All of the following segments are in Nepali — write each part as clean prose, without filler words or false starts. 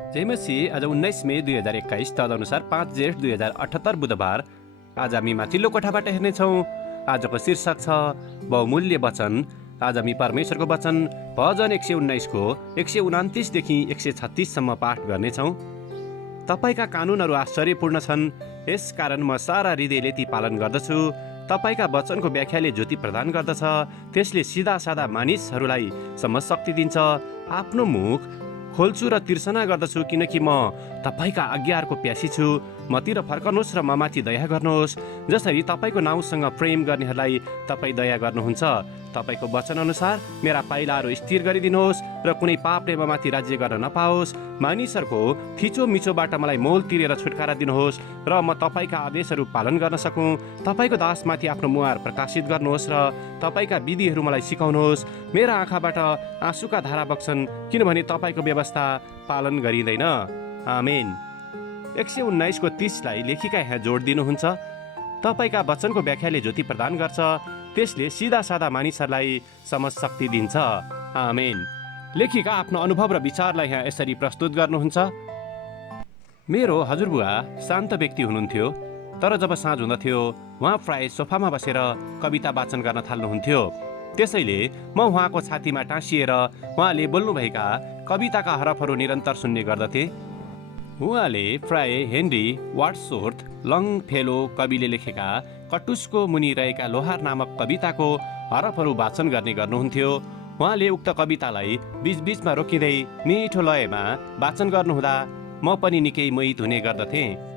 जय मसीह। आज 19 मे 2021 तदनुसार 5 जेठ 2078 बुधबार। आज हामी माथिल्लो कोठाबाट हेर्नेछौँ। आजको शीर्षक छ बहुमूल्य वचन। आज हामी परमेश्वरको वचन भजन 119 को 129 देखि 136 सम्म पाठ गर्नेछौँ। तपाईका कानुनहरू आश्चर्यपूर्ण छन्, यस कारण म सारा हृदयले ती पालन गर्दछु। तपाईका वचनको व्याख्याले ज्योति प्रदान गर्दछ, त्यसले सिधा सादा मानिसहरूलाई समझशक्ति दिन्छ। आफ्नो मुख खोल्छु र तिर्सना गर्दछु, किनकि म तपाईका आज्ञाहरूको प्यासी छु। मतिर फर्कनुहोस् र ममाथि दया गर्नुहोस्, जसरी तपाईको नाउँसँग प्रेम गर्नेहरूलाई तपाईँ दया गर्नुहुन्छ। तपाईको वचन अनुसार मेरा पाइलाहरू स्थिर गरिदिनुहोस् र कुनै पापले ममाथि राज्य गर्न नपाओस्। मानिसहरूको थिचो मिचोबाट मलाई मोल तिरेर छुटकारा दिनुहोस् र म तपाईका आदेशहरू पालन गर्न सकूँ। तपाईको दासमाथि आफ्नो मुहार प्रकाशित गर्नुहोस् र तपाईका विधिहरू मलाई सिकाउनुहोस्। मेरा आँखाबाट आँसुका धारा बग्छन्, किनभने तपाईको व्यवस्था पालन गरिँदैन। आमेन। 119 को 30 लाई लेखिका यहाँ जोड दिनुहुन्छ। तपाईका वचनको व्याख्याले ज्योति प्रदान गर्छ, त्यसले सिधा सादा मानिसहरूलाई समझशक्ति दिन्छ। आमेन। लेखिका आफ्नो अनुभव र विचारलाई यहाँ यसरी प्रस्तुत गर्नुहुन्छ। मेरो हजुरबुवा शान्त व्यक्ति हुनुहुन्थ्यो, तर जब साँझ हुँदथ्यो उहाँ प्राय सोफामा बसेर कविता वाचन गर्न थाल्नुहुन्थ्यो। त्यसैले म उहाँको छातीमा टाँसिएर उहाँले बोल्नुभएका कविताका हरफहरू निरन्तर सुन्ने गर्दथे। उहाँले प्राय हेनरी वार्ड्सवर्थ लङफेलो कविले लेखेका कटुसको मुनि रहेका लोहार नामक कविताको हरफहरू वाचन गर्ने गर्नुहुन्थ्यो। उहाँले उक्त कवितालाई बीचबीचमा रोकिँदै मिठो लयमा वाचन गर्नुहुँदा म पनि निकै मोहित हुने गर्दथेँ।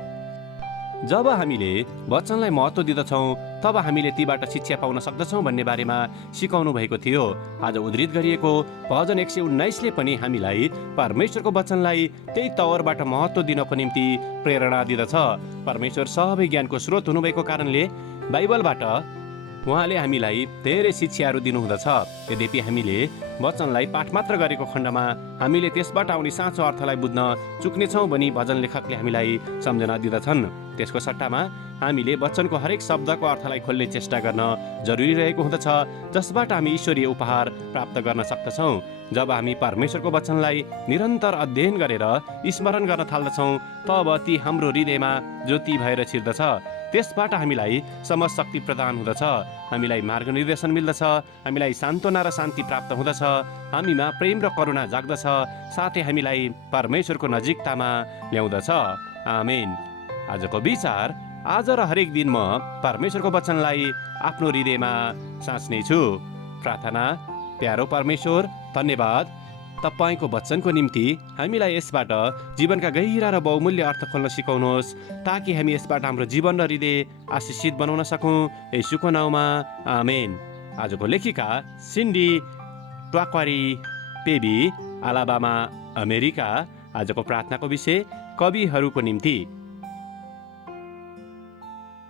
जब हामीले वचनलाई महत्त्व दिँदछौँ, तब हामीले तीबाट शिक्षा पाउन सक्दछौँ भन्ने बारेमा सिकाउनु भएको थियो। आज उद्धृत गरिएको भजन 119 ले पनि हामीलाई परमेश्वरको वचनलाई त्यही तवरबाट महत्त्व दिनको निम्ति प्रेरणा दिँदछ। परमेश्वर सबै ज्ञानको स्रोत हुनुभएको कारणले बाइबलबाट उहाँले हामीलाई धेरै शिक्षाहरू दिनुहुँदछ। यद्यपि हामीले वचनलाई पाठ मात्र गरेको खण्डमा हामीले त्यसबाट आउने साँचो अर्थलाई बुझ्न चुक्नेछौँ भनी भजन लेखकले हामीलाई सम्झना दिँदछन्। त्यसको सट्टामा हामीले वचनको हरेक शब्दको अर्थलाई खोल्ने चेष्टा गर्न जरुरी रहेको हुँदछ, जसबाट हामी ईश्वरीय उपहार प्राप्त गर्न सक्दछौँ। जब हामी परमेश्वरको वचनलाई निरन्तर अध्ययन गरेर स्मरण गर्न थाल्दछौँ, तब ती हाम्रो हृदयमा ज्योति भएर छिर्दछ। त्यसबाट हामीलाई समझशक्ति प्रदान हुँदछ, हामीलाई मार्गनिर्देशन मिल्दछ, हामीलाई सान्त्वना र शान्ति प्राप्त हुँदछ, हामीमा प्रेम र करुणा जाग्दछ, साथै हामीलाई परमेश्वरको नजिकतामा ल्याउँदछ। आमेन। आजको विचार, आज र हरेक दिन म परमेश्वरको वचनलाई आफ्नो हृदयमा साँच्ने छु। प्रार्थना। प्यारो परमेश्वर, धन्यवाद तपाईको वचनको निम्ति। हामीलाई यसबाट जीवनका गहिरा र बहुमूल्य अर्थ खोल्न सिकाउनुहोस्, ताकि हामी यसबाट हाम्रो जीवन र हृदय आशिषित बनाउन सकौँ। येशूको नाउँमा आमेन। आजको लेखिका सिन्डी ट्वाक्वारी पेबी, अलाबामा, अमेरिका। आजको प्रार्थनाको विषय कविहरूको निम्ति।